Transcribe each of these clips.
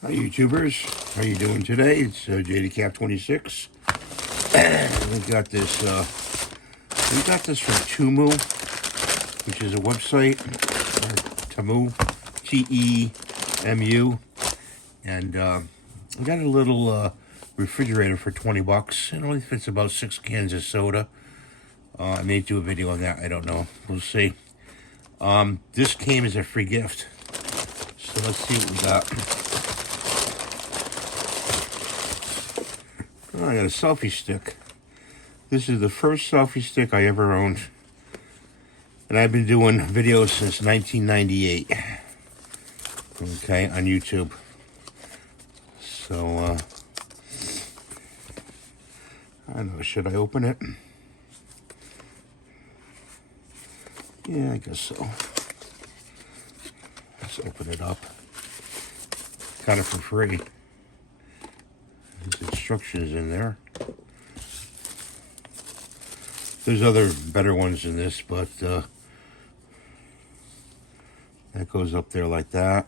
Hi YouTubers, how you doing today? It's JDCap26. We got this from Temu, which is a website. Temu, Temu, and we got a little refrigerator for 20 bucks. It only fits about 6 cans of soda. I may do a video on that. I don't know. We'll see. This came as a free gift, so let's see what we got. Oh, I got a selfie stick. This is the first selfie stick I ever owned. And I've been doing videos since 1998. Okay, on YouTube. So, I don't know, should I open it? Yeah, I guess so. Let's open it up. Got it for free. There's instructions in there. There's other better ones than this, but that goes up there like that.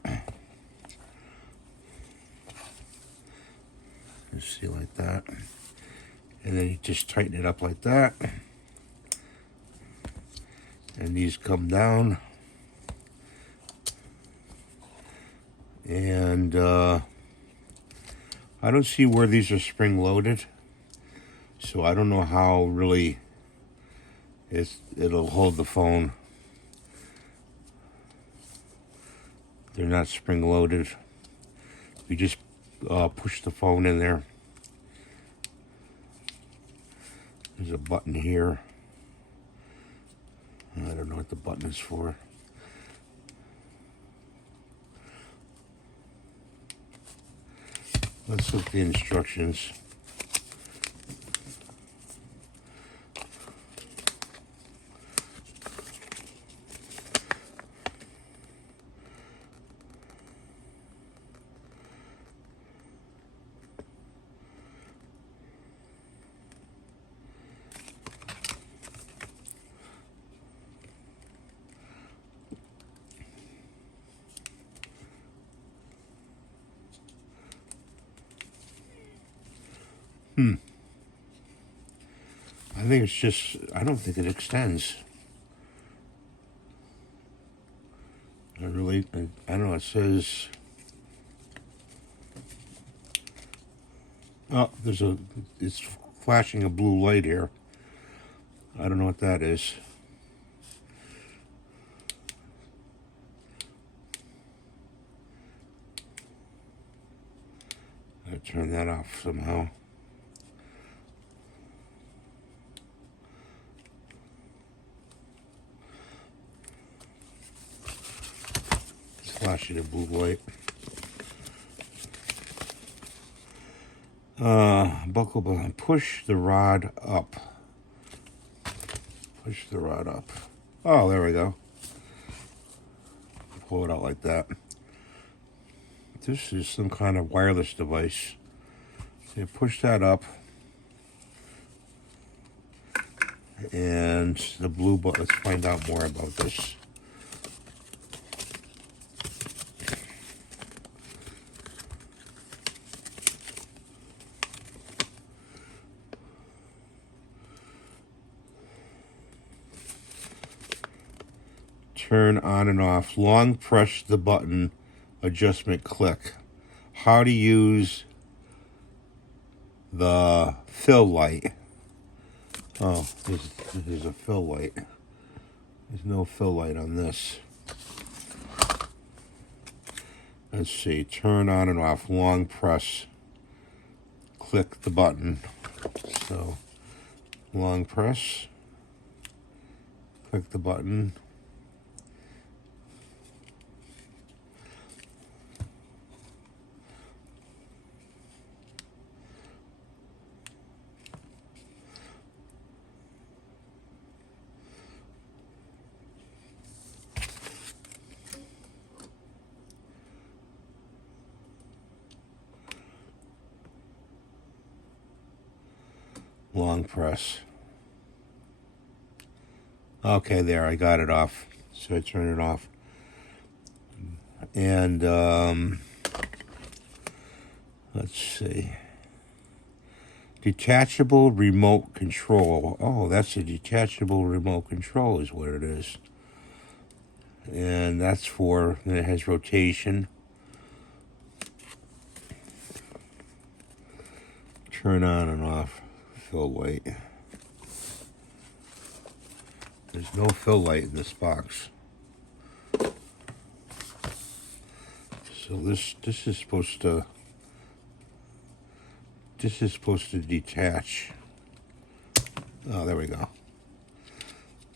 You see, like that. And then you just tighten it up like that. And these come down. And I don't see where these are spring loaded. So I don't know how really it'll hold the phone. They're not spring loaded. You just push the phone in there. There's a button here. I don't know what the button is for. Let's look at the instructions. I think it's just, I don't think it extends. I don't know, it says, oh, it's flashing a blue light here. I don't know what that is. I gotta turn that off somehow. It's flashing a blue light. Buckle button. Push the rod up. Push the rod up. Oh, there we go. Pull it out like that. This is some kind of wireless device. So you push that up. And the blue button. Let's find out more about this. Turn on and off. Long press the button. Adjustment click. How to use the fill light. Oh, there's a fill light. There's no fill light on this. Let's see. Turn on and off. Long press. Click the button. So, long press. Click the button. Long press. Okay, there, I got it off. So I turn it off. And Let's see. Detachable remote control. Oh, that's a detachable remote control is what it is. And that's for, and it has rotation. Turn on and off fill light. There's no fill light in this box. So this is supposed to detach. Oh, there we go.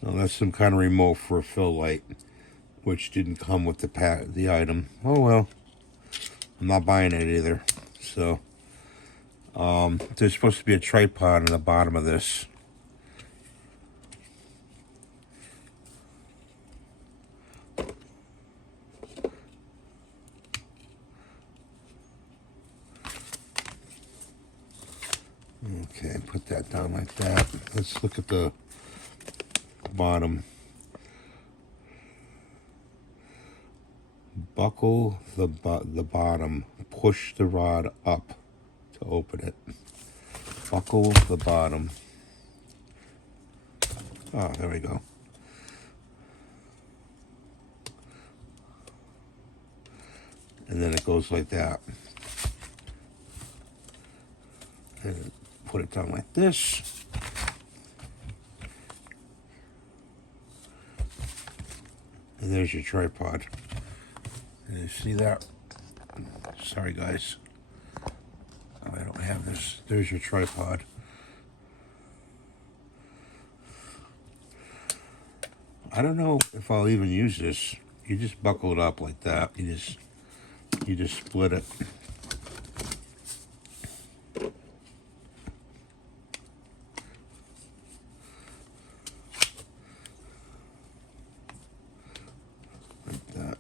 Oh, that's some kind of remote for a fill light, which didn't come with the item. Oh well, I'm not buying it either. So there's supposed to be a tripod on the bottom of this. Okay, put that down like that. Let's look at the bottom. Buckle the bottom. Push the rod up to open it. Buckle the bottom. Oh, there we go. And then it goes like that. And put it down like this. And there's your tripod. And you see that? Sorry, guys. I don't have this. There's your tripod. I don't know if I'll even use this. You just buckle it up like that. You just split it. Like that.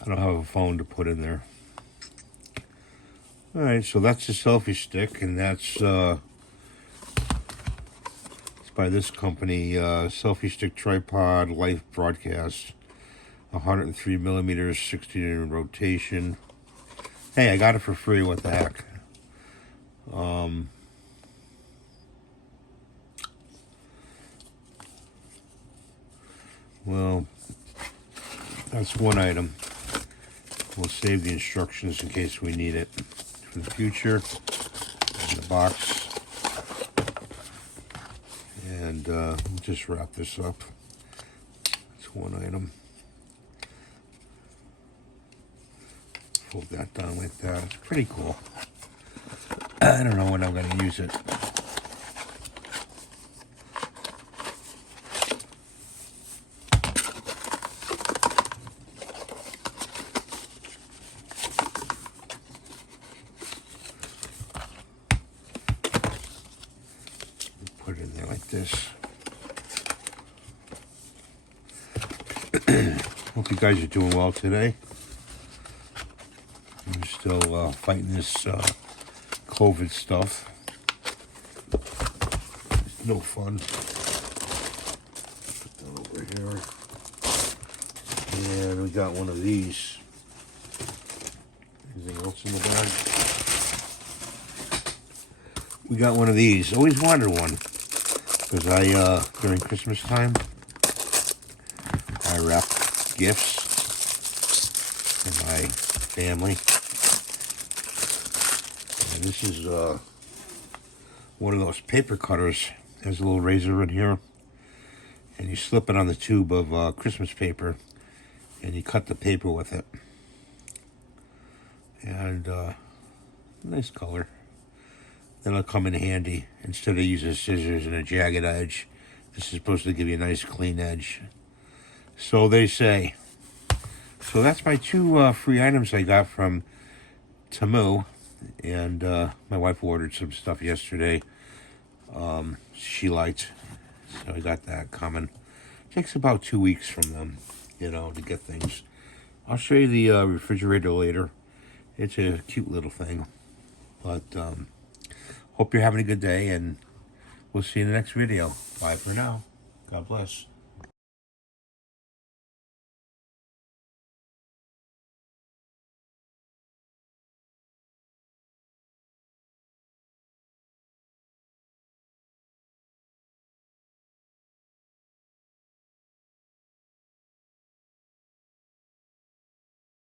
I don't have a phone to put in there. All right, so that's the selfie stick, and that's it's by this company, Selfie Stick Tripod Life Broadcast, 103 millimeters, 16 in rotation. Hey, I got it for free. What the heck? Well, that's one item. We'll save the instructions in case we need it for the future. In the box. And we'll just wrap this up. It's one item. Fold that down like that. It's pretty cool. I don't know when I'm going to use it. Put it in there like this. Hope you guys are doing well today. I'm still fighting this COVID stuff. It's no fun. Put that over here. And we got one of these. Anything else in the bag? We got one of these. Always wanted one. Because during Christmas time, I wrap gifts for my family. And this is one of those paper cutters. There's a little razor in here. And you slip it on the tube of Christmas paper. And you cut the paper with it. And nice color. That'll come in handy. Instead of using scissors and a jagged edge, this is supposed to give you a nice clean edge. So they say. So that's my two free items I got from Temu. And my wife ordered some stuff yesterday she liked. So I got that coming. Takes about 2 weeks from them, to get things. I'll show you the refrigerator later. It's a cute little thing. But hope you're having a good day, and we'll see you in the next video. Bye for now. God bless.